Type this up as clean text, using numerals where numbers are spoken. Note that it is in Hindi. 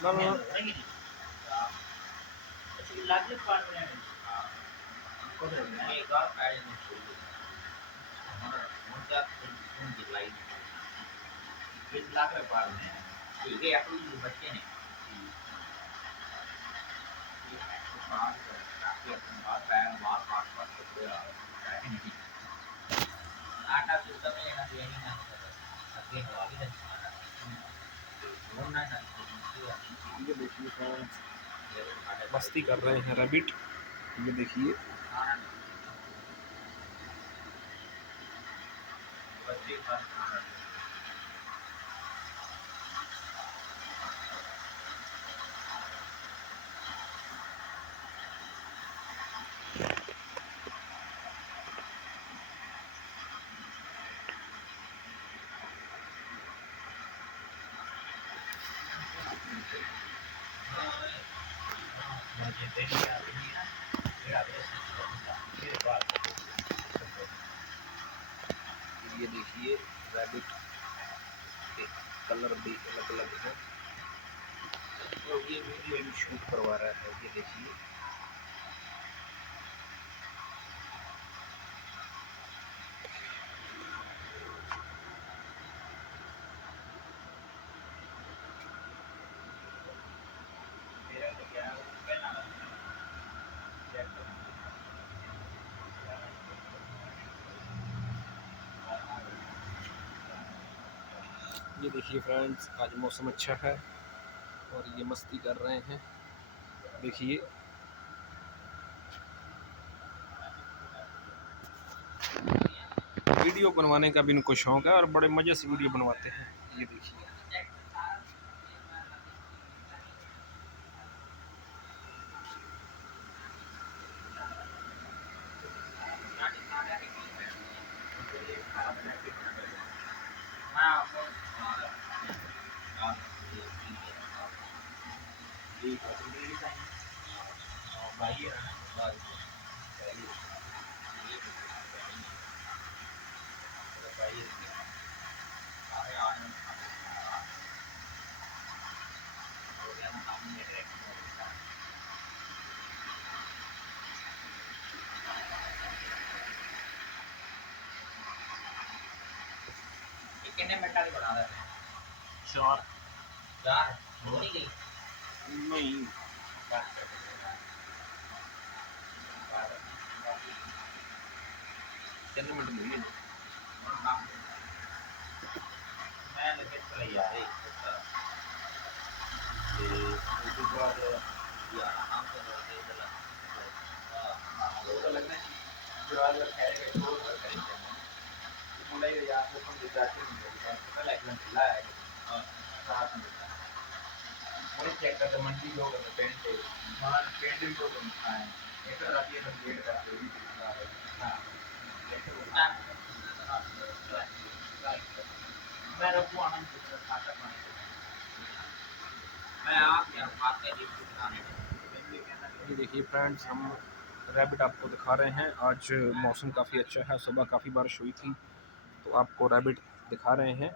No, no, no. ये देखिए फ्रेंड्स, मस्ती कर रहे हैं रैबिट। ये देखिए रैबिट के कलर भी अलग अलग है और ये वीडियो भी शूट करवा रहा है। ये देखिए ये देखिए फ्रेंड्स, आज मौसम अच्छा है और ये मस्ती कर रहे हैं। देखिए वीडियो बनवाने का भी इनको शौक है और बड़े मज़े से वीडियो बनवाते हैं। ये देखिए कितने मिनट का बना रहे हैं? चार चार नहीं गई नहीं कितने मिनट मिली मैं लगे चले यार उसके बाद यार आराम से लगे चला तो लगना जो आज खैर के तो करेंगे मुंडा यार को हम जाते हैं तो लाइक में चला है हां साथ में और चेक करते मंडी लोग पेंट मान पेंट भी तो कम खाए एक रात ये कंप्लीट करते हुए हां मैं रखूं आनंद खाता मैं आप यार बात करिए। ये देखिए फ्रेंड्स, हम रैबिट आपको दिखा रहे हैं। आज मौसम काफ़ी अच्छा है, सुबह काफ़ी बारिश हुई थी तो आपको रैबिट दिखा रहे हैं।